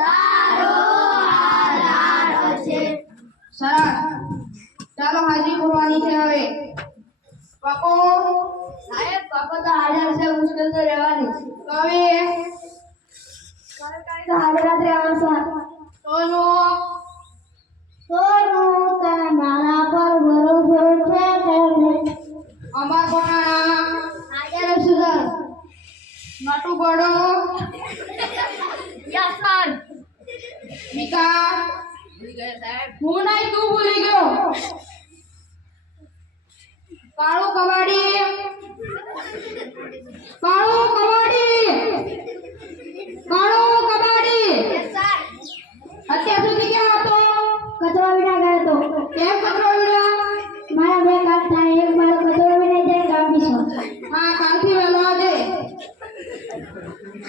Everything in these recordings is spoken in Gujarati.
દારો હારારો છે. સરસ. ચાલો હાજરી પૂરવાની છે હવે. પાકો સાહેબ પાકો તો હાજર છે, મુશ્કેલ તો રહેવાની. તો હવે સરકારી તો હાજર જ રહેવાનું છે. સોનું સોનું તને મારા પર ભરોસો છે કે નહીં? અમાર કોના હાજર છું સર. નટુ ગોડો યસ સર. મિકા સાહેબ હું નહીં તું ભૂલી ગયો. કાળું કબાડી કાળું કબાડી કાળું કબાડી સર અત્યાર સુધી ક્યાં હતો? કચરો વિના ગયો તો. કેમ કચરો વિના? મારા બે કામ થાય, એક મારો કચરો વિના જાય કામ પીછો. હા, કાલથી વહેલો આવજે.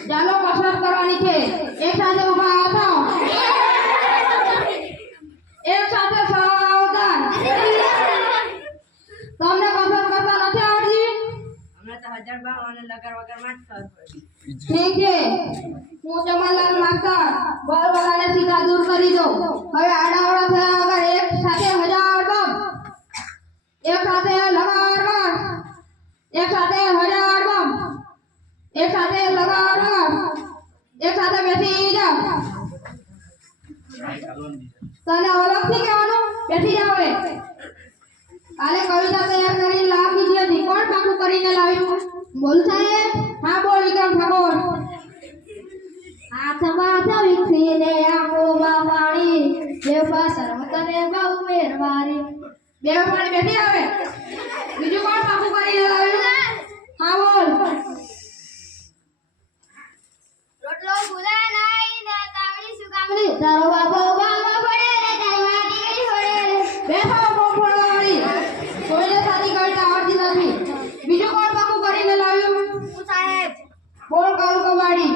ચાલો કસરત કરવાની છે. એક સાથે ઊભા થાઓ. એક સાથે સાવધાન. તમને કસરત કરતા નથી આવડતી? હમણાં તો 1000 અને લગર વગર માં જ ખબર પડી. ઠીક છે. હું જમાલલાલ માસ્ટર બોલવાલાને સીધા દૂર કરી દો. હવે આડાઅવળા થયા વગર એક સાથે 1000 બમ. એક સાથે લગાડ. એક સાથે 1000 બમ. એક સાથે લગાડ. એક સાથે બેસી જાઓ. તને અલગથી કહેવાનું બેસી જાઓ. હવે કાલે કવિતા તૈયાર કરીને લાવી દીધી હતી. કોણ પાકું કરીને લાવ્યું? બોલ સાહેબ. હા બોલ વિક્રમ ઠાકોર. હાથમાં વિકસીને આંખોમાં પાણી, દેવા સર્વતને બહુ મહેરબાની. બે પાણી બેઠી આવે. બીજું કોણ પાકું કરીને લાવ્યું? હા બોલ. રોટલો ભૂલા નહીં ને તાવડી સુકામણી, તારો બાપો બામા પડે રે તારી માટી ગઈ હોડે રે. બેઠો ફોડવાળી. કોઈને સારી કવિતા આવડતી નથી. બીજું કોણ પાકું કરીને લાવ્યું? હું સાહેબ. બોલ કાળું કબાડી.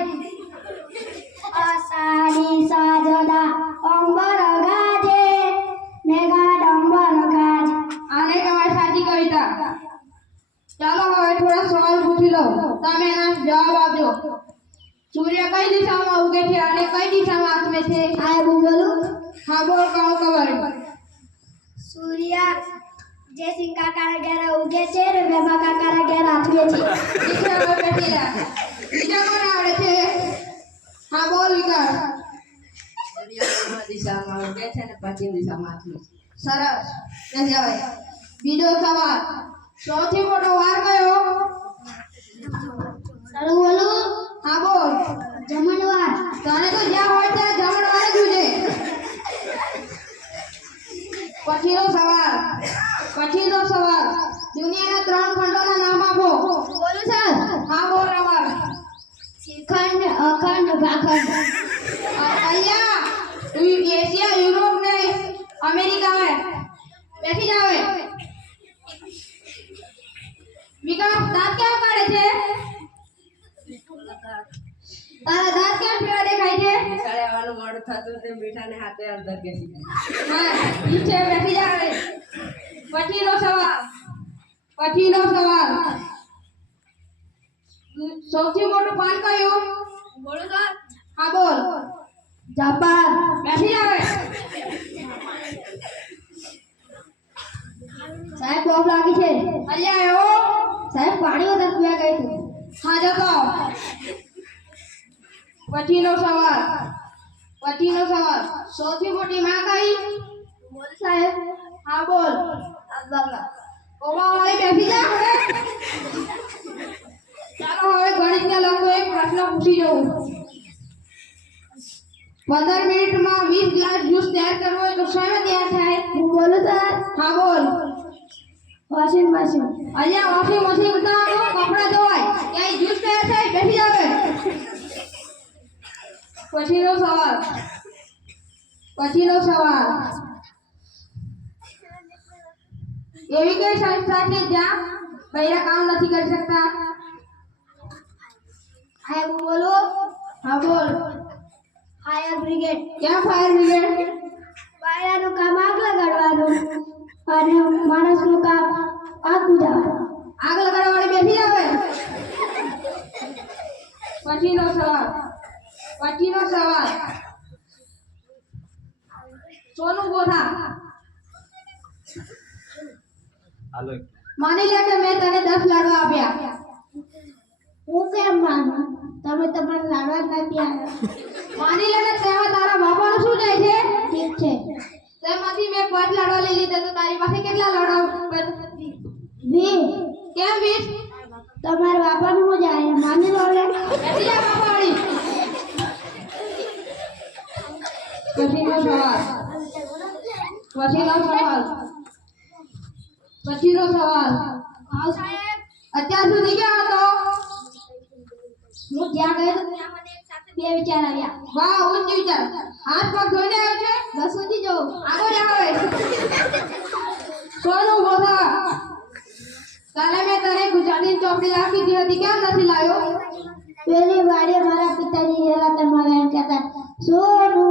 અસાડી સાજદા અંબર ગાજે, મેઘા ડંબર ગાજ. આને કહેવાય સાચી કવિતા. ચાલો હવે થોડા સવાલ પૂછી લો. તમે એના જવાબ આપજો. સૂર્ય કઈ દિશામાં ઉગે છે અને કઈ દિશામાં આથમે છે? સાહેબ હું બોલું. હા બોલ કાળું કબાડી. સૂર્ય જે સિંહ કાકાના ઘેર ઉગે છે ને બેબા કાકાના ઘેર આથમે છે. બીજા હવે બેઠી રહ્યા. બીજા કોણ આવડે છે? હા બોલ વિકાસ. દિશામાં ઉગે છે ને પશ્ચિમ દિશામાં આથમે છે. સરસ. બેસી જાઓ. બીજો સવાલ. સૌથી મોટો વાર કયો? સારું બોલું. હા બોલ. જમણવાર. તને તો જ્યાં હોય ત્યાં જમણવાર જ ઉજે. પછીનો સવાલ. દુનિયાના 3 ખંડોના નામ આપો. બોલું સર. હા બોલ રમણ. શ્રીખંડ, અખંડ, ભાખંડ. અહીંયા એશિયા, યુરોપ ને અમેરિકા હે. બેસી જાઓ. વિકાસ દાંત કેમ કાઢે છે? તારા દાંત કેમ પીળા દેખાય છે? નિશાળે આવવાનું મોડું થતું તે મીઠાને હાથે અંદર બેસી જાય. હા, ઈ છે. બેસી જાઓ. પછીનો સવાલ. સૌથી મોટું પાન કયું? બોલું સર. હા બોલ. જાપાન. બેસી જાઓ. સાહેબ ભૂખ લાગી છે. અહીંયા એવો. સાહેબ પાણી વધારે પીવા ગઈ તું. હા જતો. પછીનો સવાલ. સૌથી મોટી માં કઈ? બોલ સાહેબ. હા બોલ. અબ્બા. ઓવાવાળી બેસી જા. ચાલો હવે ગણિતના લખો એક પ્રશ્ન પૂછી જવું. 15 મિનિટમાં 20 ગ્લાસ જ્યુસ તૈયાર કરવો હોય તો શેમાં તૈયાર થાય? હું બોલું સર. હા બોલ. Washing machine. અહીંયા વોશિંગ મશીન ઉતારો, કપડાં ધોવાય. ક્યાંય જ્યુસ તૈયાર થાય? બેસી જાવ. પછીનો સવાલ. એવી કઈ સંસ્થા છે જ્યાં બૈરા કામ નથી કરી શકતા? સાહેબ હું બોલું. હા બોલ. Fire brigade. ક્યાં ફાયર બ્રિગેડ? વાયરાનું કામ આગ લગાડવાનું અને માણસનું કામ આગ બુઝાવવાનું. આગ લગાડવાવાળી બેસી જાવે. પછીનો સવાલ. સોનું બોધા હાલો માની લે કે મેં તને 10 લાડવા આપ્યા. હું કેમ માનું? તમે તમારા લાડવા નથી આવ્યા. માની લે કે તેમાં તારા બાપાનું શું જાય છે? ઠીક છે. તેમાંથી મેં 5 લાડવા લઈ લીધા તો તારી પાસે કેટલા લાડવા બચ- 20. કેમ 20? તમારા બાપાનું હું જાય માની લો લે. બેસી જા બાપાવાળી. પછીનો સવાલ. હા સાહેબ. અત્યાર સુધી ક્યાં હતો? હું જ્યાં ગયો તો ત્યાં મને એક સાથે બે વિચાર આવ્યા. વાહ, ઉચ્ચ વિચાર. હાથ પગ ધોઈને આવ્યો છે? બસ સુધી જો. આગળ આવે. સોનું બોધા. કાલે મેં તને ગુજરાતી ચોપડી રાખી દીધી હતી, કેમ નથી લાવ્યો? પેલી વાડીએ મારા પિતાજી રહેલા હતા, મારા એમ કહેતા સોનું